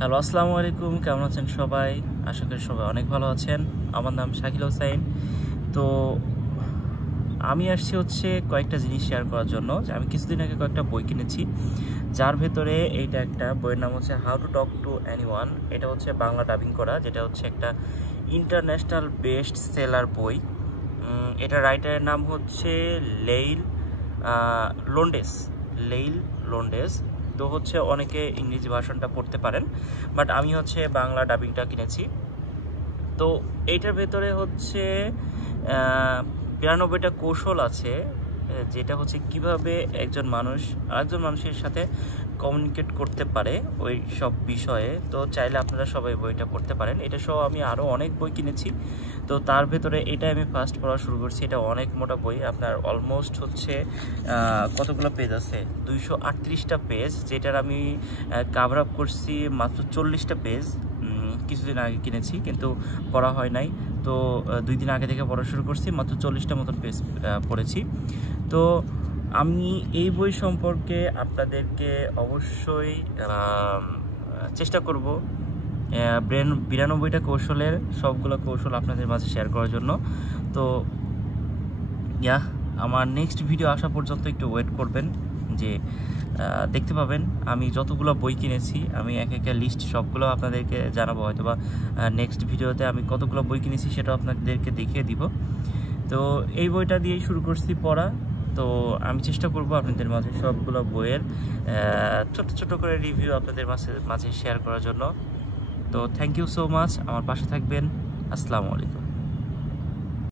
Hello, আসসালামু আলাইকুম। কেমন আছেন সবাই? আশা করি সবাই অনেক ভালো আছেন। আমার নাম শাকিল হোসাইন। তো আমি আসছি কয়েকটা জিনিস শেয়ার করার জন্য। যে আমি কিছুদিন আগে কয়েকটা বই কিনেছি, যার ভেতরে এইটা একটা বইয়ের নাম how to talk to anyone. এটা বাংলা ডাবিং করা, যেটা একটা ইন্টারন্যাশনাল বেস্ট সেলার বই। এটা রাইটারের নাম লেইল লোন্ডেস। লেইল লোন্ডেস। তো অনেকে ইংরেজি ভার্সনটা পড়তে পারেন, বাট আমি বাংলা ডাবিংটা কিনেছি। তো এইটার ভেতরে 92টা কৌশল আছে, যেটা কিভাবে একজন মানুষ আরেকজন মানুষের সাথে কমিউনিকেট করতে পারে ওই সব বিষয়ে। তো চাইলে আপনারা সবাই বইটা পড়তে পারেন। এটা সহ আমি আরও অনেক বই কিনেছি, তো তার ভেতরে এটা আমি ফার্স্ট পড়া শুরু করছি। এটা অনেক মোটা বই, আপনার অলমোস্ট কতগুলো পেজ আছে, 238টা পেজ, যেটার আমি কাভার আপ করছি মাত্র 40টা পেজ। কিছুদিন আগে কিনেছি, কিন্তু পড়া হয় নাই। তো 2 দিন আগে থেকে পড়া শুরু করছি, মাত্র 40টা মতন পেজ পড়েছি। তো আমি এই বই সম্পর্কে আপনাদেরকে অবশ্যই চেষ্টা করব 92টা কৌশলের সবগুলো কৌশল আপনাদের মাঝে শেয়ার করার জন্য। তো আমার নেক্সট ভিডিও আসা পর্যন্ত একটু ওয়েট করবেন, যে দেখতে পাবেন আমি যতগুলো বই কিনেছি। আমি এক একটা লিস্ট সবগুলো আপনাদেরকে জানাবো, হয়তো বা নেক্সট ভিডিওতে আমি কতগুলো বই কিনেছি সেটাও আপনাদেরকে দেখিয়ে দিব। তো এই বইটা দিয়েই শুরু করছি পড়া। তো আমি চেষ্টা করব আপনাদের মাঝে সবগুলো বইয়ের ছোট ছোট করে রিভিউ আপনাদের মাঝে শেয়ার করার জন্য। তো থ্যাংক ইউ সো মাচ, আমার পাশে থাকবেন। আসসালামু আলাইকুম।